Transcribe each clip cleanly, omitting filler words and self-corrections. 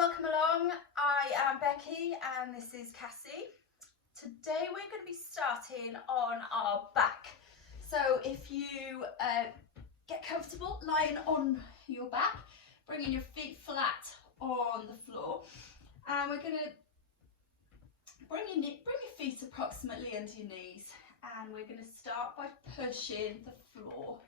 welcome along. I am Becky and this is Cassie. Today we're going to be starting on our back. So if you get comfortable lying on your back, bringing your feet flat on the floor, and we're going to bring your feet approximately under your knees, and we're going to start by pushing the floor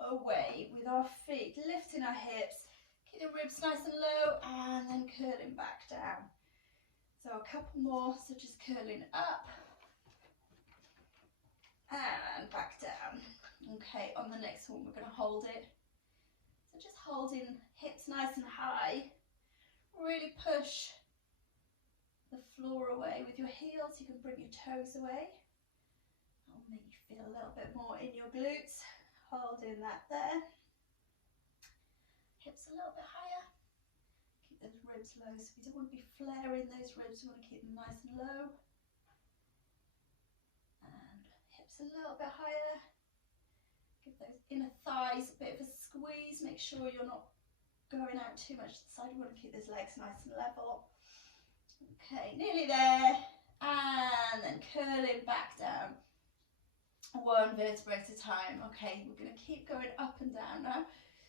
away with our feet, lifting our hips. Keep the ribs nice and low and then curling back down. So a couple more, so just curling up and back down. Okay, on the next one we're going to hold it. So just holding hips nice and high. Really push the floor away with your heels. You can bring your toes away. That'll make you feel a little bit more in your glutes. Holding that there. Hips a little bit higher. Keep those ribs low, so we don't want to be flaring those ribs, we want to keep them nice and low. And hips a little bit higher. Give those inner thighs a bit of a squeeze, make sure you're not going out too much to the side. We want to keep those legs nice and level. Okay, nearly there. And then curling back down. One vertebra at a time. Okay, we're going to keep going up and down now.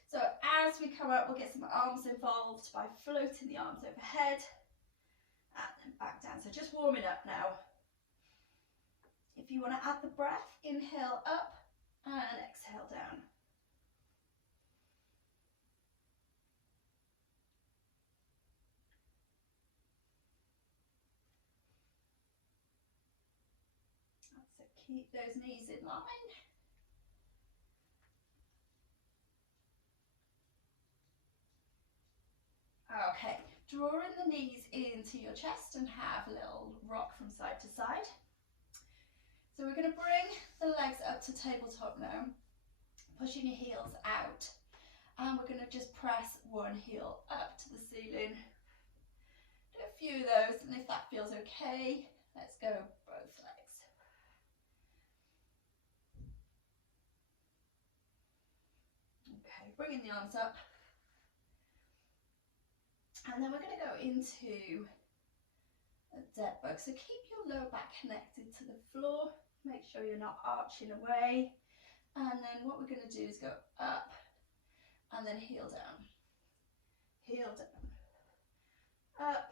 So as we come up, we'll get some arms involved by floating the arms overhead and then back down. So just warming up now. If you want to add the breath, inhale up and exhale down. So keep those knees in line. Okay, drawing the knees into your chest and have a little rock from side to side. So we're going to bring the legs up to tabletop now, pushing your heels out, and we're going to just press one heel up to the ceiling. Do a few of those, and if that feels okay, let's go both legs. Okay, bringing the arms up. And then we're going to go into a dead bug. So keep your lower back connected to the floor. Make sure you're not arching away. And then what we're going to do is go up and then heel down. Heel down. Up,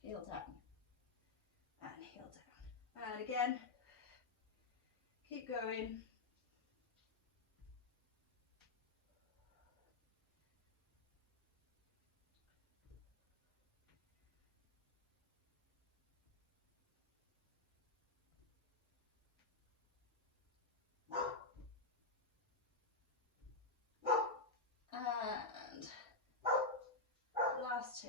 heel down. And heel down. And again, keep going. And last two.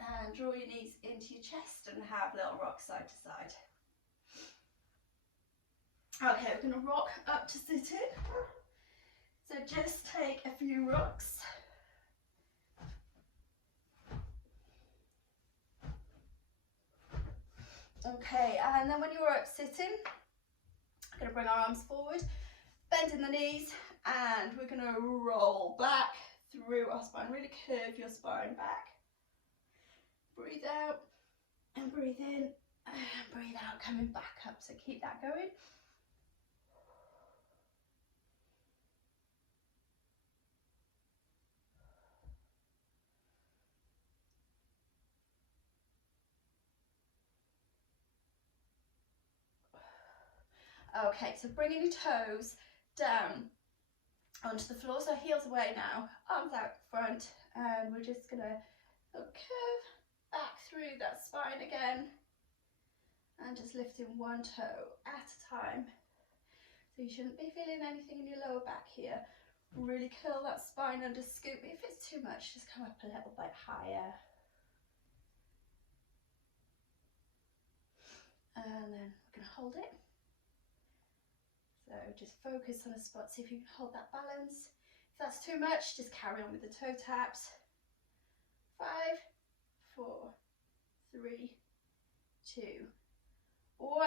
And draw your knees into your chest and have little rock side to side. Okay, we're going to rock up to sitting. So just take a few rocks. Okay, and then when you're up sitting, we're going to bring our arms forward, bending the knees, and we're going to roll back through our spine. Really curve your spine back. Breathe out and breathe in and breathe out, coming back up. So keep that going. Okay, so bringing your toes down onto the floor, so heels away now, arms out front, and we're just going to curve back through that spine again, and just lifting one toe at a time. So you shouldn't be feeling anything in your lower back here. Really curl that spine under, scoop. If it's too much, just come up a little bit higher. And then we're going to hold it. So just focus on a spot, see if you can hold that balance. If that's too much, just carry on with the toe taps. 5, 4, 3, 2, 1.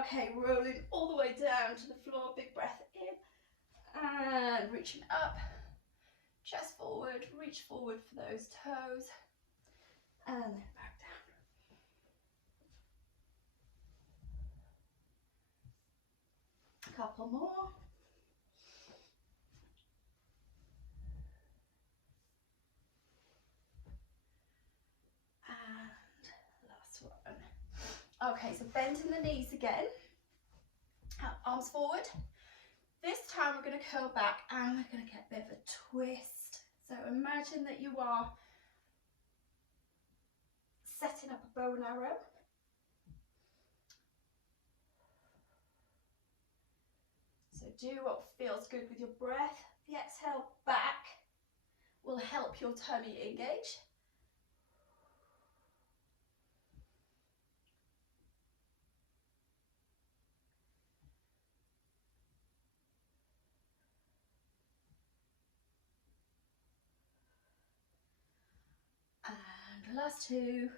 Okay, rolling all the way down to the floor. Big breath in and reach reaching up, chest forward, reach forward for those toes, and then back down. A couple more. And last one. Okay, so bending the knees again, arms forward. This time we're going to curl back and we're going to get a bit of a twist. So imagine that you are setting up a bow and arrow. So do what feels good with your breath. The exhale back will help your tummy engage. And last two.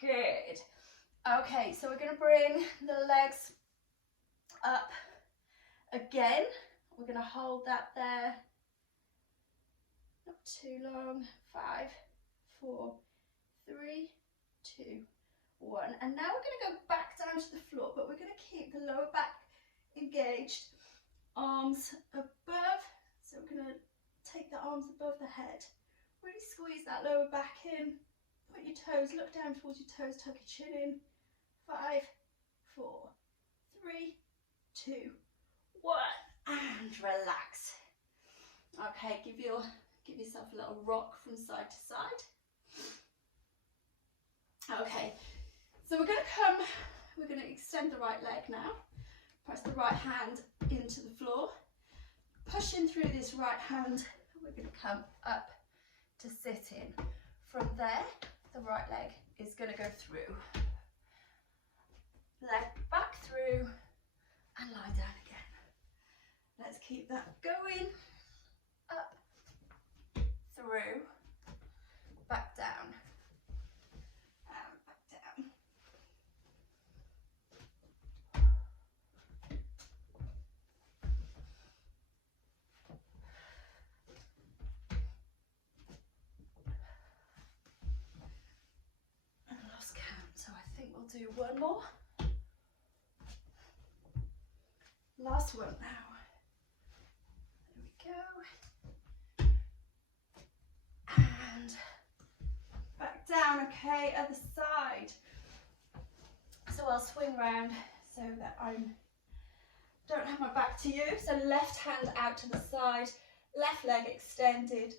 Good. Okay, so we're going to bring the legs up again. We're going to hold that there. Not too long. 5, 4, 3, 2, 1. And now we're going to go back down to the floor, but we're going to keep the lower back engaged. Arms above. So we're going to take the arms above the head. Really squeeze that lower back in. Put your toes, look down towards your toes, tuck your chin in. 5, 4, 3, 2, 1, and relax. Okay, give yourself a little rock from side to side. Okay, so we're going to extend the right leg now. Press the right hand into the floor. Pushing through this right hand, we're going to come up to sitting. From there, the right leg is going to go through. Leg back through and lie down again. Let's keep that going. Up, through, back down, and back down. And I lost count, so I think we'll do one more. Last one now. There we go. And back down, okay, other side. So I'll swing round so that I don't have my back to you. So left hand out to the side, left leg extended,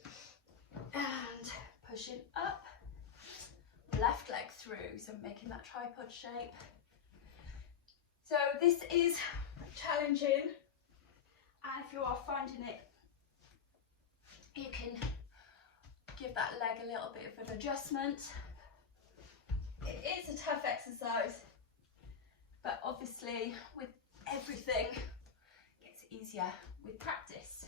and pushing up, left leg through, so making that tripod shape. So this is challenging, and if you are finding it, you can give that leg a little bit of an adjustment. It is a tough exercise, but obviously with everything, it gets easier with practice.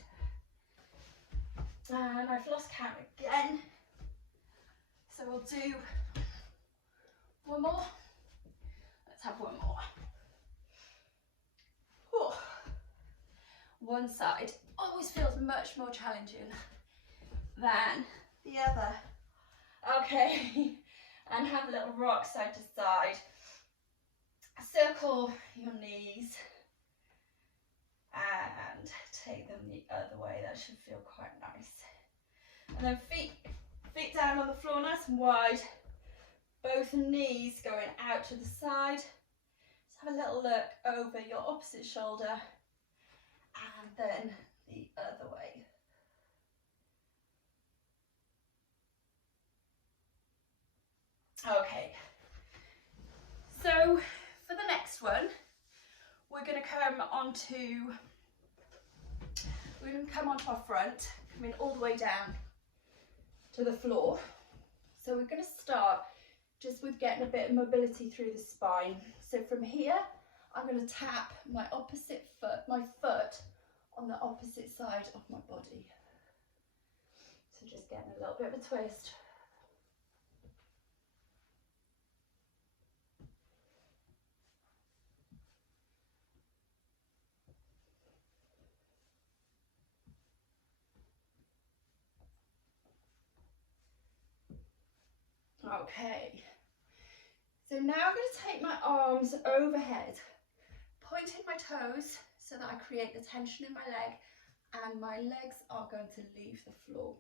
And I've lost count again, so we'll do one more. Let's have one more. Whew. One side always feels much more challenging than the other. Okay, and have a little rock side to side. Circle your knees and take them the other way. That should feel quite nice. And then feet down on the floor, nice and wide. Both knees going out to the side. Just have a little look over your opposite shoulder and then the other way. Okay, so for the next one, we're going to come onto our front, coming all the way down to the floor. So we're going to start just with getting a bit of mobility through the spine. So from here, I'm going to tap my foot on the opposite side of my body. So just getting a little bit of a twist. Okay. So now I'm going to take my arms overhead, pointing my toes so that I create the tension in my leg, and my legs are going to leave the floor.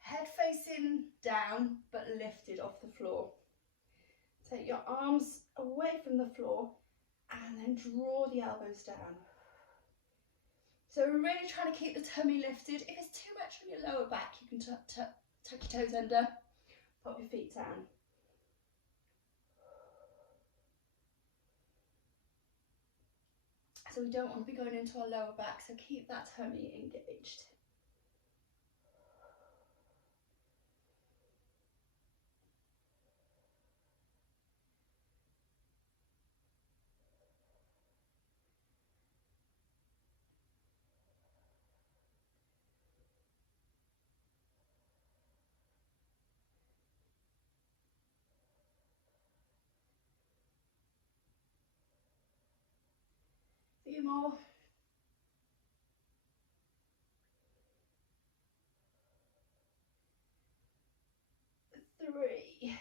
Head facing down but lifted off the floor. Take your arms away from the floor and then draw the elbows down. So we're really trying to keep the tummy lifted. If it's too much on your lower back, you can tuck your toes under, pop your feet down. So we don't want to be going into our lower back, so keep that tummy engaged. A few more. 3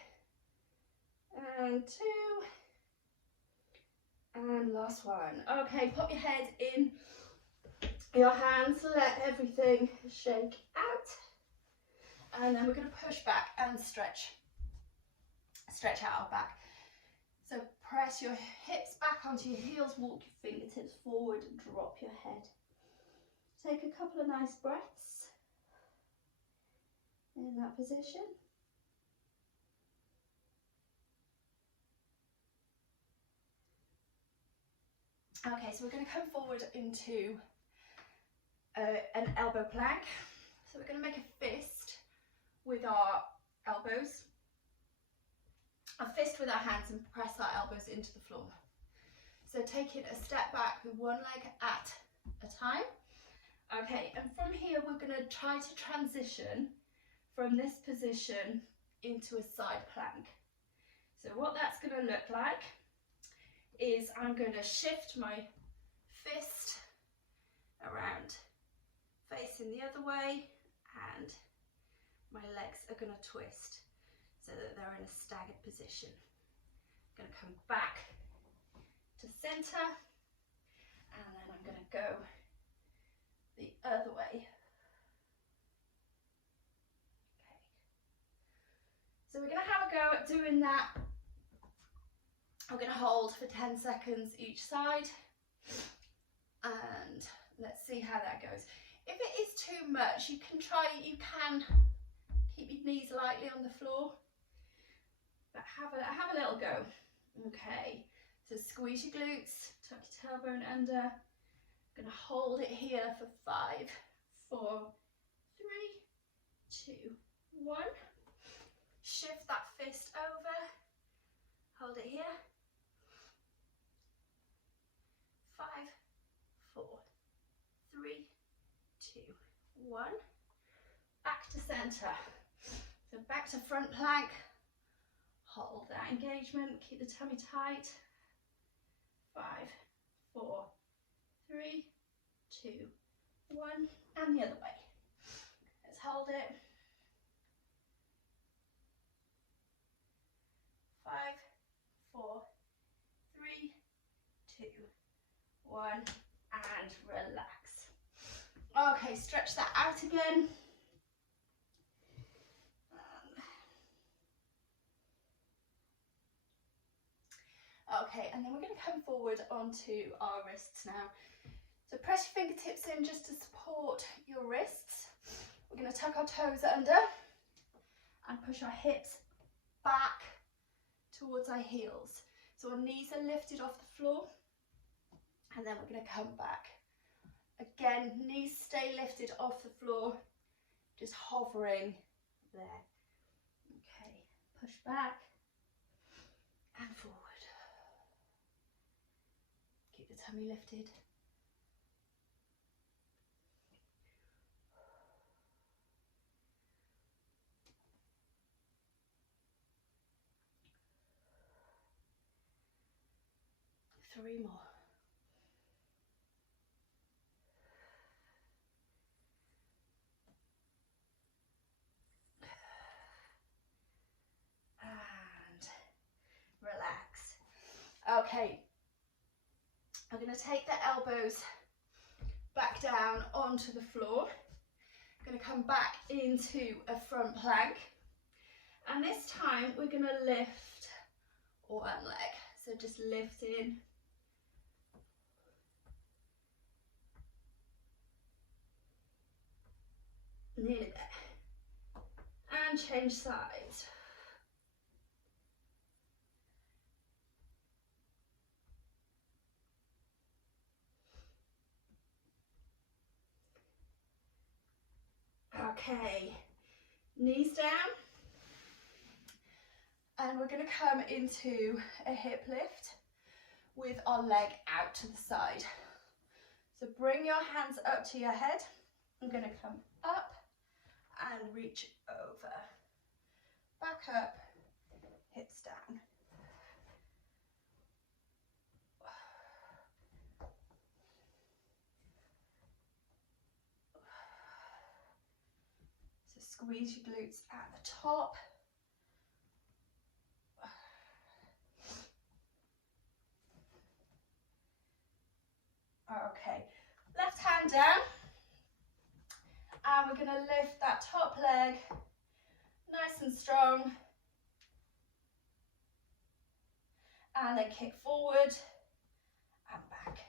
and 2 and last one. Okay, pop your head in your hands, let everything shake out, and then we're going to push back and stretch out our back. So press your hips back onto your heels, walk your fingertips forward and drop your head. Take a couple of nice breaths in that position. Okay, so we're going to come forward into an elbow plank. So we're going to make a fist with our elbows, a fist with our hands, and press our elbows into the floor. So taking a step back with one leg at a time. Okay, and from here we're going to try to transition from this position into a side plank. So what that's going to look like is I'm going to shift my fist around, facing the other way, and my legs are going to twist so that they're in a staggered position. I'm going to come back to centre, and then I'm going to go the other way. Okay. So we're going to have a go at doing that. I'm going to hold for 10 seconds each side, and let's see how that goes. If it is too much, you can keep your knees lightly on the floor, but have a little go. Okay, so squeeze your glutes, tuck your tailbone under. I'm going to hold it here for 5, 4, 3, 2, 1. Shift that fist over, hold it here. 5, 4, 3, 2, 1. Back to centre. So back to front plank. Hold that engagement. Keep the tummy tight. 5, 4, 3, 2, 1. And the other way. Let's hold it. 5, 4, 3, 2, 1, and relax. Okay, stretch that out again. Okay, and then we're going to come forward onto our wrists now. So press your fingertips in just to support your wrists. We're going to tuck our toes under and push our hips back towards our heels. So our knees are lifted off the floor, and then we're going to come back. Again, knees stay lifted off the floor, just hovering there. Okay, push back and forward. Keep the tummy lifted. Three more. Okay, I'm going to take the elbows back down onto the floor. I'm going to come back into a front plank. And this time we're going to lift one leg. So just lifting. Nearly there. And change sides. Okay, knees down. And we're going to come into a hip lift with our leg out to the side. So bring your hands up to your head. I'm going to come up and reach over. Back up, hips down. So squeeze your glutes at the top. Okay, left hand down, and we're going to lift that top leg nice and strong, and then kick forward and back.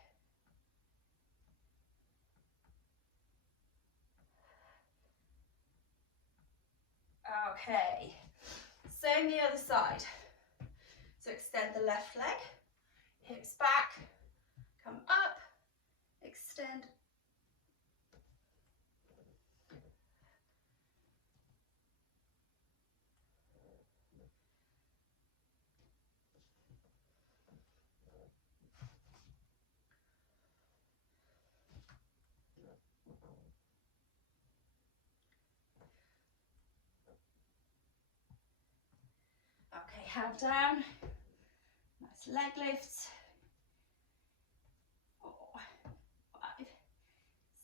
Okay, same the other side. So extend the left leg, hips back, come up, extend. Okay, hand down, nice leg lifts. 4, 5,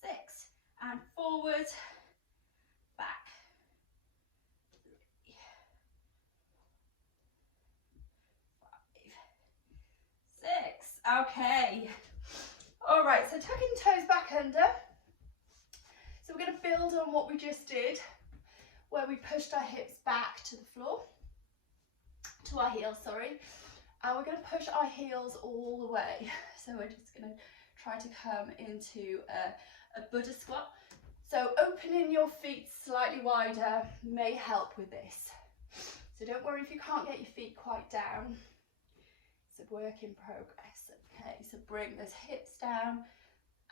6, and forward, back. 3, 5, 6. Okay. All right, so tucking toes back under. So we're going to build on what we just did, where we pushed our hips back to the floor, to our heels, sorry. And we're going to push our heels all the way. So we're just going to try to come into a Buddha squat. So opening your feet slightly wider may help with this. So don't worry if you can't get your feet quite down. It's a work in progress. Okay, so bring those hips down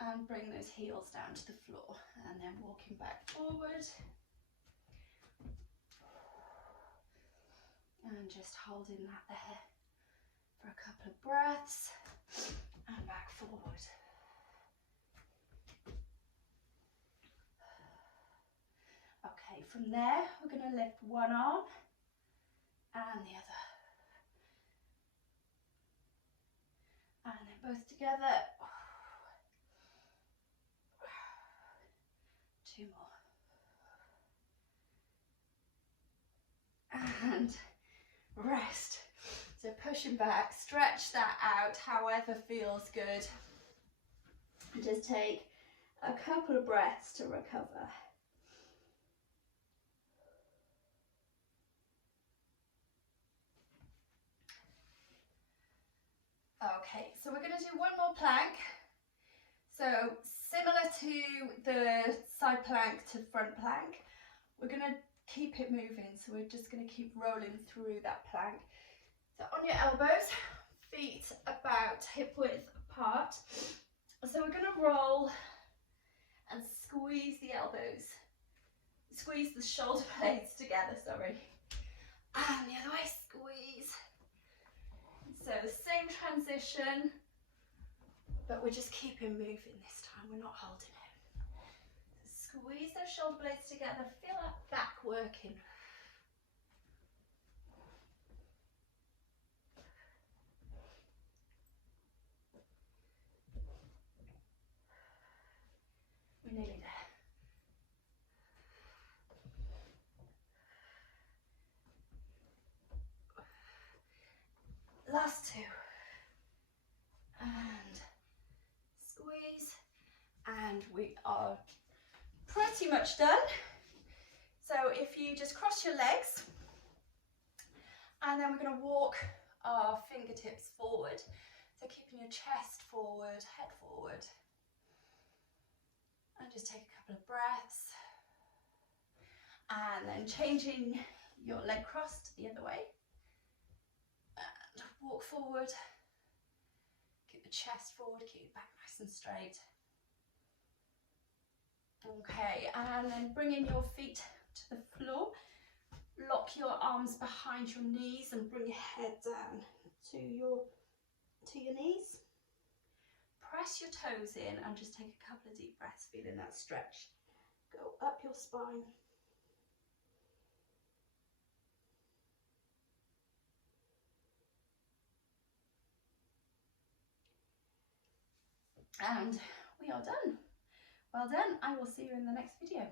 and bring those heels down to the floor, and then walking back forward. And just holding that there for a couple of breaths, and back forward. Okay, from there we're going to lift one arm and the other. And then both together. 2 more. And rest. So pushing back, stretch that out however feels good. And just take a couple of breaths to recover. Okay, so we're going to do one more plank. So similar to the side plank to front plank, we're going to keep it moving. So we're just going to keep rolling through that plank. So on your elbows, feet about hip width apart. So we're going to roll and squeeze the elbows. Squeeze the shoulder blades together, sorry. And the other way, squeeze. So the same transition, but we're just keeping moving this time. We're not holding it. So squeeze those shoulder blades together. Feel that back working. We're nearly there. Last 2. And we are pretty much done. So if you just cross your legs, and then we're going to walk our fingertips forward. So keeping your chest forward, head forward. And just take a couple of breaths. And then changing your leg crossed the other way. And walk forward. Keep the chest forward, keep your back nice and straight. Okay, and then bringing your feet to the floor. Lock your arms behind your knees and bring your head down to your knees. Press your toes in and just take a couple of deep breaths, feeling that stretch. Go up your spine. And we are done. Well done. I will see you in the next video.